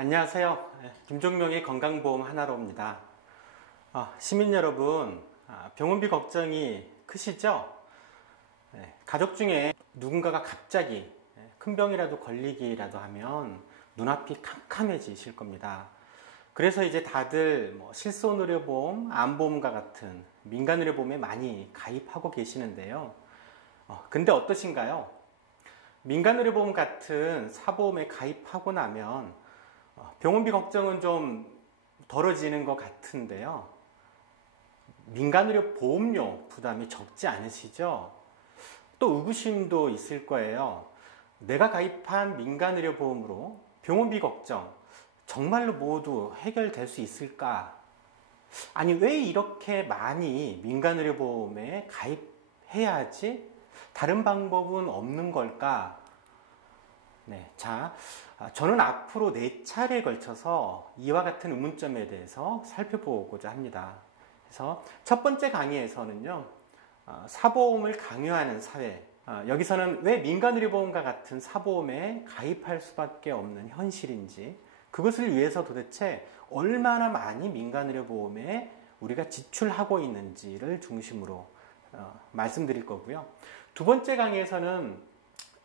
안녕하세요. 김종명의 건강보험 하나로입니다. 시민 여러분, 병원비 걱정이 크시죠? 가족 중에 누군가가 갑자기 큰 병이라도 걸리기라도 하면 눈앞이 캄캄해지실 겁니다. 그래서 이제 다들 실손의료보험, 암보험과 같은 민간의료보험에 많이 가입하고 계시는데요. 근데 어떠신가요? 민간의료보험 같은 사보험에 가입하고 나면 병원비 걱정은 좀 덜어지는 것 같은데요. 민간의료 보험료 부담이 적지 않으시죠? 또 의구심도 있을 거예요. 내가 가입한 민간의료 보험으로 병원비 걱정 정말로 모두 해결될 수 있을까? 아니, 왜 이렇게 많이 민간의료 보험에 가입해야 하지? 다른 방법은 없는 걸까? 저는 앞으로 4차례에 걸쳐서 이와 같은 의문점에 대해서 살펴보고자 합니다. 그래서 첫 번째 강의에서는요, 사보험을 강요하는 사회, 여기서는 왜 민간의료보험과 같은 사보험에 가입할 수밖에 없는 현실인지, 그것을 위해서 도대체 얼마나 많이 민간의료보험에 우리가 지출하고 있는지를 중심으로 말씀드릴 거고요. 두 번째 강의에서는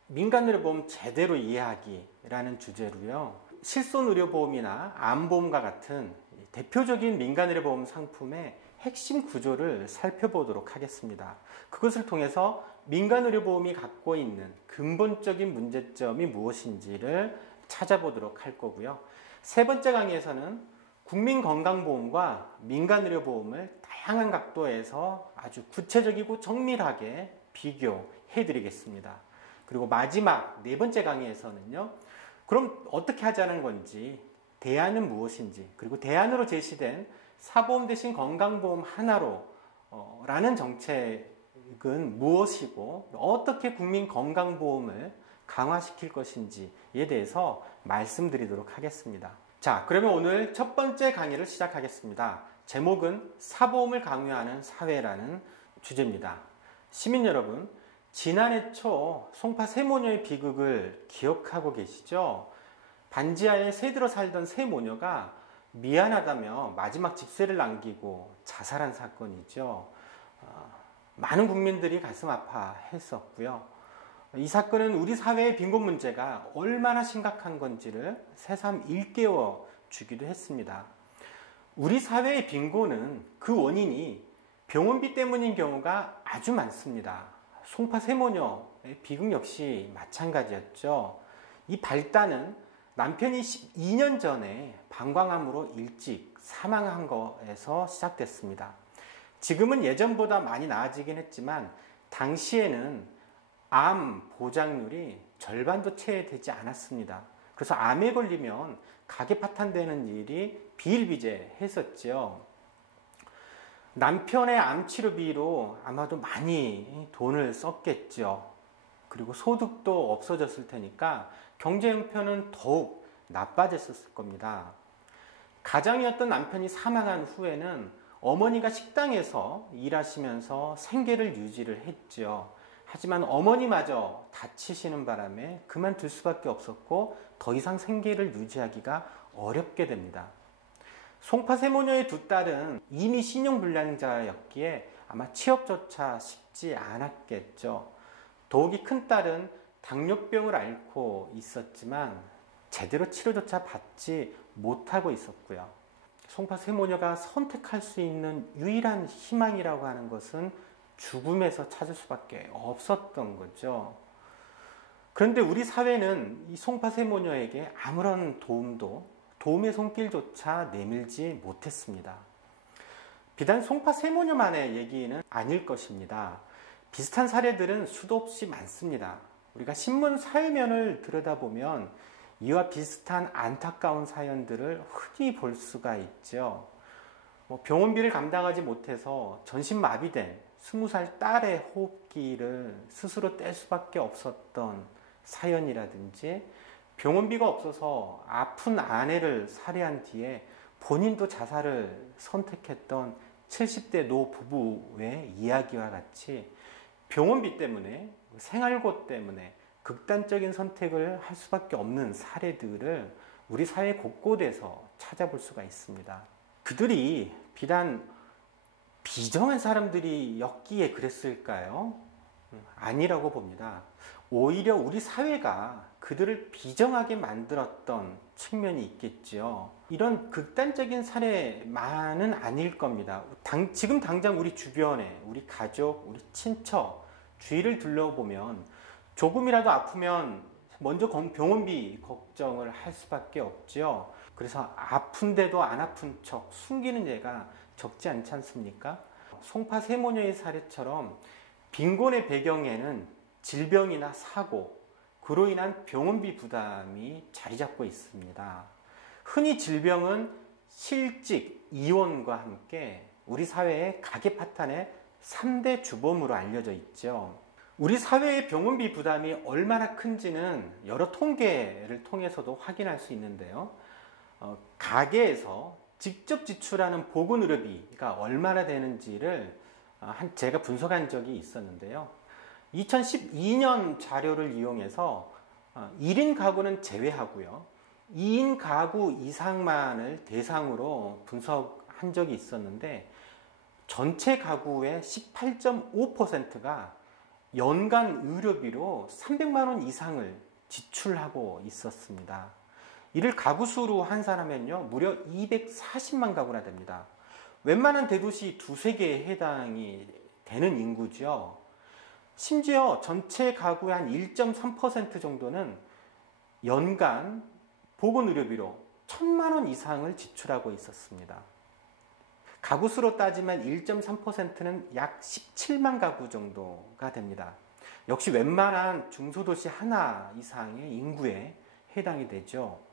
민간의료보험 제대로 이해하기라는 주제로요. 실손의료보험이나 암보험과 같은 대표적인 민간의료보험 상품의 핵심 구조를 살펴보도록 하겠습니다. 그것을 통해서 민간의료보험이 갖고 있는 근본적인 문제점이 무엇인지를 찾아보도록 할 거고요. 세 번째 강의에서는 국민건강보험과 민간의료보험을 다양한 각도에서 아주 구체적이고 정밀하게 비교해 드리겠습니다. 그리고 마지막 4번째 강의에서는요, 그럼 어떻게 하자는 건지, 대안은 무엇인지, 그리고 대안으로 제시된 사보험 대신 건강보험 하나로 라는 정책은 무엇이고 어떻게 국민건강보험을 강화시킬 것인지에 대해서 말씀드리도록 하겠습니다. 자, 그러면 오늘 첫 번째 강의를 시작하겠습니다. 제목은 사보험을 강요하는 사회라는 주제입니다. 시민 여러분, 지난해 초 송파 세모녀의 비극을 기억하고 계시죠? 반지하에 새들어 살던 세 모녀가 미안하다며 마지막 집세를 남기고 자살한 사건이죠. 많은 국민들이 가슴 아파했었고요. 이 사건은 우리 사회의 빈곤 문제가 얼마나 심각한 건지를 새삼 일깨워 주기도 했습니다. 우리 사회의 빈곤은 그 원인이 병원비 때문인 경우가 아주 많습니다. 송파 세모녀의 비극 역시 마찬가지였죠. 이 발단은 남편이 12년 전에 방광암으로 일찍 사망한 거에서 시작됐습니다. 지금은 예전보다 많이 나아지긴 했지만 당시에는 암 보장률이 절반도 채 되지 않았습니다. 그래서 암에 걸리면 가계 파탄되는 일이 비일비재했었죠. 남편의 암치료비로 아마도 많이 돈을 썼겠죠. 그리고 소득도 없어졌을 테니까 경제 형편은 더욱 나빠졌을 겁니다. 가장이었던 남편이 사망한 후에는 어머니가 식당에서 일하시면서 생계를 유지를 했죠. 하지만 어머니마저 다치시는 바람에 그만둘 수밖에 없었고 더 이상 생계를 유지하기가 어렵게 됩니다. 송파 세모녀의 두 딸은 이미 신용불량자였기에 아마 취업조차 쉽지 않았겠죠. 더욱이 큰 딸은 당뇨병을 앓고 있었지만 제대로 치료조차 받지 못하고 있었고요. 송파 세모녀가 선택할 수 있는 유일한 희망이라고 하는 것은 죽음에서 찾을 수밖에 없었던 거죠. 그런데 우리 사회는 이 송파 세모녀에게 아무런 도움의 손길조차 내밀지 못했습니다. 비단 송파 세모녀만의 얘기는 아닐 것입니다. 비슷한 사례들은 수도 없이 많습니다. 우리가 신문 사회면을 들여다보면 이와 비슷한 안타까운 사연들을 흔히 볼 수가 있죠. 병원비를 감당하지 못해서 전신마비된 20살 딸의 호흡기를 스스로 뗄 수밖에 없었던 사연이라든지, 병원비가 없어서 아픈 아내를 살해한 뒤에 본인도 자살을 선택했던 70대 노 부부의 이야기와 같이 병원비 때문에, 생활고 때문에 극단적인 선택을 할 수밖에 없는 사례들을 우리 사회 곳곳에서 찾아볼 수가 있습니다. 그들이 비단 비정한 사람들이었기에 그랬을까요? 아니라고 봅니다. 오히려 우리 사회가 그들을 비정하게 만들었던 측면이 있겠지요. 이런 극단적인 사례만은 아닐 겁니다. 지금 당장 우리 주변에 우리 가족, 우리 친척, 주위를 둘러보면 조금이라도 아프면 먼저 병원비 걱정을 할 수밖에 없죠. 그래서 아픈데도 안 아픈 척 숨기는 예가 적지 않지 않습니까? 송파 세모녀의 사례처럼 빈곤의 배경에는 질병이나 사고, 그로 인한 병원비 부담이 자리 잡고 있습니다. 흔히 질병은 실직, 이혼과 함께 우리 사회의 가계 파탄의 3대 주범으로 알려져 있죠. 우리 사회의 병원비 부담이 얼마나 큰지는 여러 통계를 통해서도 확인할 수 있는데요. 가계에서 직접 지출하는 보건의료비가 얼마나 되는지를 제가 분석한 적이 있었는데요. 2012년 자료를 이용해서 1인 가구는 제외하고요. 2인 가구 이상만을 대상으로 분석한 적이 있었는데 전체 가구의 18.5%가 연간 의료비로 300만 원 이상을 지출하고 있었습니다. 이를 가구 수로 환산하면요, 무려 240만 가구나 됩니다. 웬만한 대도시 두세 개에 해당이 되는 인구죠. 심지어 전체 가구의 한 1.3% 정도는 연간 보건의료비로 1,000만 원 이상을 지출하고 있었습니다. 가구 수로 따지면 1.3%는 약 17만 가구 정도가 됩니다. 역시 웬만한 중소도시 하나 이상의 인구에 해당이 되죠.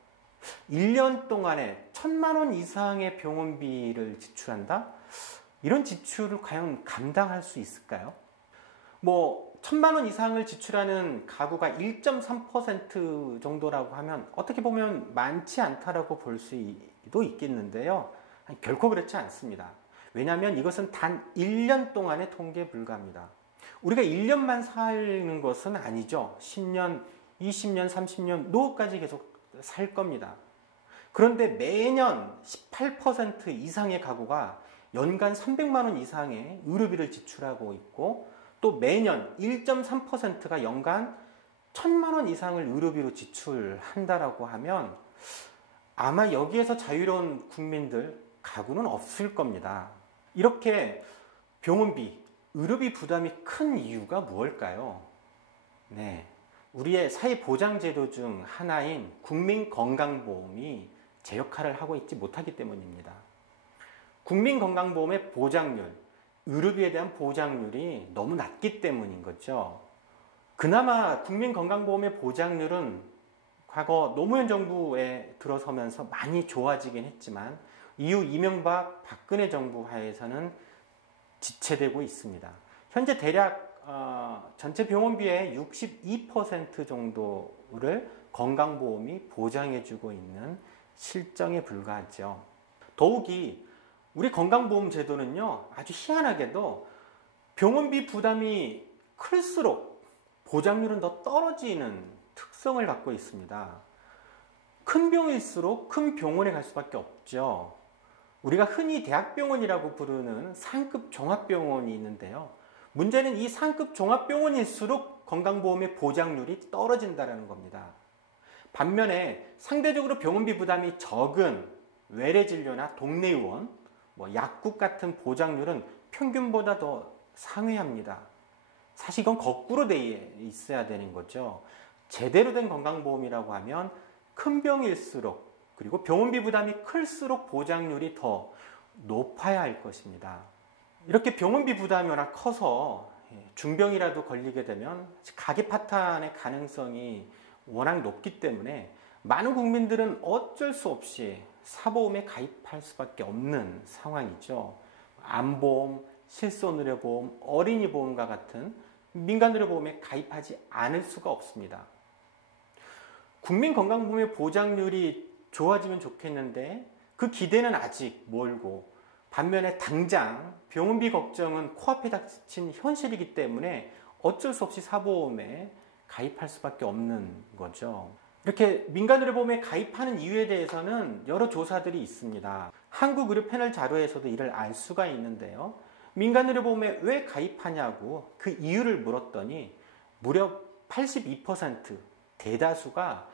1년 동안에 1,000만 원 이상의 병원비를 지출한다? 이런 지출을 과연 감당할 수 있을까요? 1,000만 원 이상을 지출하는 가구가 1.3% 정도라고 하면 어떻게 보면 많지 않다라고 볼 수도 있겠는데요. 결코 그렇지 않습니다. 왜냐하면 이것은 단 1년 동안의 통계에 불과합니다. 우리가 1년만 사는 것은 아니죠. 10년, 20년, 30년, 노후까지 계속 살 겁니다. 그런데 매년 18% 이상의 가구가 연간 300만 원 이상의 의료비를 지출하고 있고 또 매년 1.3%가 연간 1,000만 원 이상을 의료비로 지출한다라고 하면 아마 여기에서 자유로운 국민들 가구는 없을 겁니다. 이렇게 병원비, 의료비 부담이 큰 이유가 무엇일까요? 네, 우리의 사회보장제도 중 하나인 국민건강보험이 제 역할을 하고 있지 못하기 때문입니다. 국민건강보험의 보장률, 의료비에 대한 보장률이 너무 낮기 때문인 거죠. 그나마 국민건강보험의 보장률은 과거 노무현 정부에 들어서면서 많이 좋아지긴 했지만 이후 이명박, 박근혜 정부 하에서는 지체되고 있습니다. 현재 대략 전체 병원비의 62% 정도를 건강보험이 보장해주고 있는 실정에 불과하죠. 더욱이 우리 건강보험 제도는요, 아주 희한하게도 병원비 부담이 클수록 보장률은 더 떨어지는 특성을 갖고 있습니다. 큰 병일수록 큰 병원에 갈 수밖에 없죠. 우리가 흔히 대학병원이라고 부르는 상급 종합병원이 있는데요. 문제는 이 상급 종합병원일수록 건강보험의 보장률이 떨어진다는 겁니다. 반면에 상대적으로 병원비 부담이 적은 외래진료나 동네의원, 약국 같은 보장률은 평균보다 더 상회합니다. 사실 이건 거꾸로 돼 있어야 되는 거죠. 제대로 된 건강보험이라고 하면 큰 병일수록 그리고 병원비 부담이 클수록 보장률이 더 높아야 할 것입니다. 이렇게 병원비 부담이 워낙 커서 중병이라도 걸리게 되면 가계 파탄의 가능성이 워낙 높기 때문에 많은 국민들은 어쩔 수 없이 사보험에 가입할 수밖에 없는 상황이죠. 암보험, 실손의료보험, 어린이보험과 같은 민간의료보험에 가입하지 않을 수가 없습니다. 국민건강보험의 보장률이 좋아지면 좋겠는데 그 기대는 아직 멀고 반면에 당장 병원비 걱정은 코앞에 닥친 현실이기 때문에 어쩔 수 없이 사보험에 가입할 수밖에 없는 거죠. 이렇게 민간의료보험에 가입하는 이유에 대해서는 여러 조사들이 있습니다. 한국의료 패널 자료에서도 이를 알 수가 있는데요. 민간의료보험에 왜 가입하냐고 그 이유를 물었더니 무려 82% 대다수가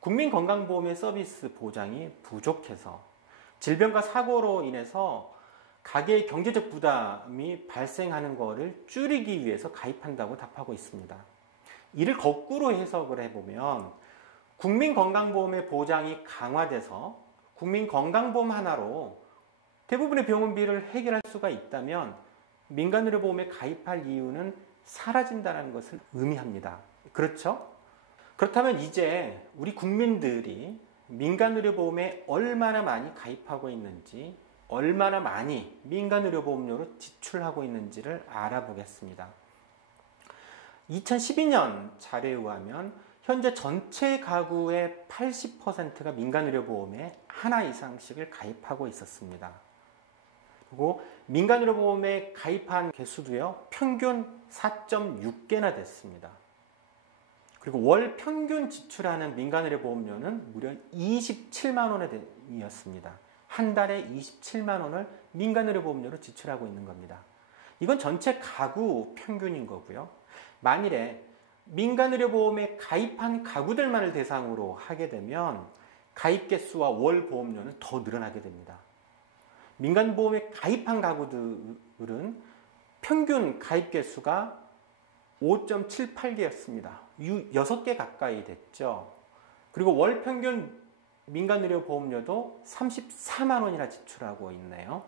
국민건강보험의 서비스 보장이 부족해서 질병과 사고로 인해서 가계의 경제적 부담이 발생하는 것을 줄이기 위해서 가입한다고 답하고 있습니다. 이를 거꾸로 해석을 해보면 국민건강보험의 보장이 강화돼서 국민건강보험 하나로 대부분의 병원비를 해결할 수가 있다면 민간의료보험에 가입할 이유는 사라진다는 것을 의미합니다. 그렇죠? 그렇다면 이제 우리 국민들이 민간의료보험에 얼마나 많이 가입하고 있는지, 얼마나 많이 민간의료보험료로 지출하고 있는지를 알아보겠습니다. 2012년 자료에 의하면 현재 전체 가구의 80%가 민간의료보험에 하나 이상씩을 가입하고 있었습니다. 그리고 민간의료보험에 가입한 개수도요, 평균 4.6개나 됐습니다. 그리고 월 평균 지출하는 민간의료보험료는 무려 27만 원이었습니다. 한 달에 27만 원을 민간의료보험료로 지출하고 있는 겁니다. 이건 전체 가구 평균인 거고요. 만일에 민간의료보험에 가입한 가구들만을 대상으로 하게 되면 가입 개수와 월 보험료는 더 늘어나게 됩니다. 민간보험에 가입한 가구들은 평균 가입 개수가 5.78개였습니다. 6개 가까이 됐죠. 그리고 월 평균 민간의료보험료도 34만 원이나 지출하고 있네요.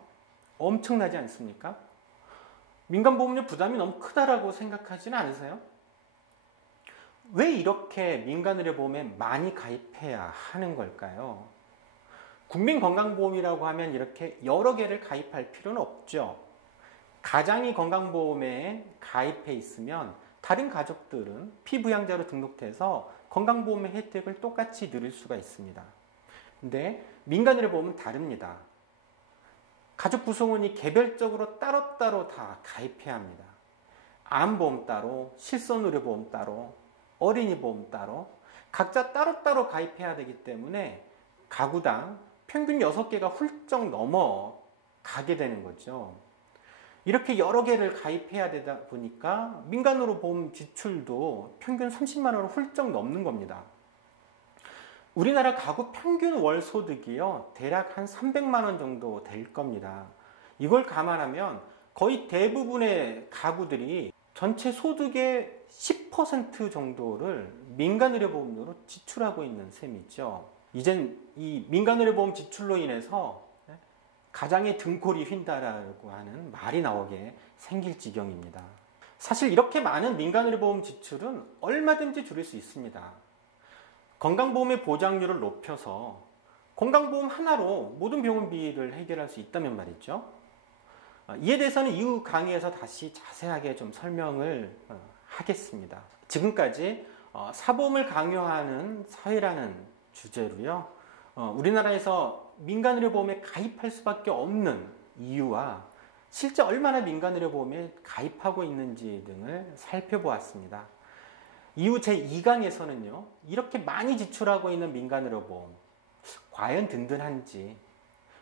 엄청나지 않습니까? 민간보험료 부담이 너무 크다라고 생각하지는 않으세요? 왜 이렇게 민간의료보험에 많이 가입해야 하는 걸까요? 국민건강보험이라고 하면 이렇게 여러 개를 가입할 필요는 없죠. 가장이 건강보험에 가입해 있으면 다른 가족들은 피부양자로 등록돼서 건강보험의 혜택을 똑같이 누릴 수가 있습니다. 근데 민간의료보험은 다릅니다. 가족 구성원이 개별적으로 따로따로 다 가입해야 합니다. 암보험 따로, 실손의료보험 따로, 어린이보험 따로 각자 따로따로 가입해야 되기 때문에 가구당 평균 6개가 훌쩍 넘어가게 되는 거죠. 이렇게 여러 개를 가입해야 되다 보니까 민간으로 보험 지출도 평균 30만 원을 훌쩍 넘는 겁니다. 우리나라 가구 평균 월 소득이요, 대략 한 300만 원 정도 될 겁니다. 이걸 감안하면 거의 대부분의 가구들이 전체 소득의 10% 정도를 민간의료보험료로 지출하고 있는 셈이죠. 이젠 이 민간의료보험 지출로 인해서 가장의 등골이 휜다라고 하는 말이 나오게 생길 지경입니다. 사실 이렇게 많은 민간의료보험 지출은 얼마든지 줄일 수 있습니다. 건강보험의 보장률을 높여서 건강보험 하나로 모든 병원비를 해결할 수 있다면 말이죠. 이에 대해서는 이후 강의에서 다시 자세하게 좀 설명을 하겠습니다. 지금까지 사보험을 강요하는 사회라는 주제로요, 우리나라에서 민간의료보험에 가입할 수밖에 없는 이유와 실제 얼마나 민간의료보험에 가입하고 있는지 등을 살펴보았습니다. 이후 제2강에서는요, 이렇게 많이 지출하고 있는 민간의료보험, 과연 든든한지,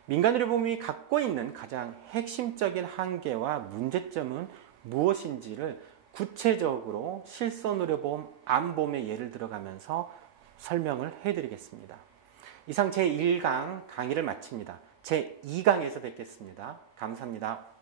민간의료보험이 갖고 있는 가장 핵심적인 한계와 문제점은 무엇인지를 구체적으로 실손의료보험, 암보험의 예를 들어가면서 설명을 해드리겠습니다. 이상 제1강 강의를 마칩니다. 제2강에서 뵙겠습니다. 감사합니다.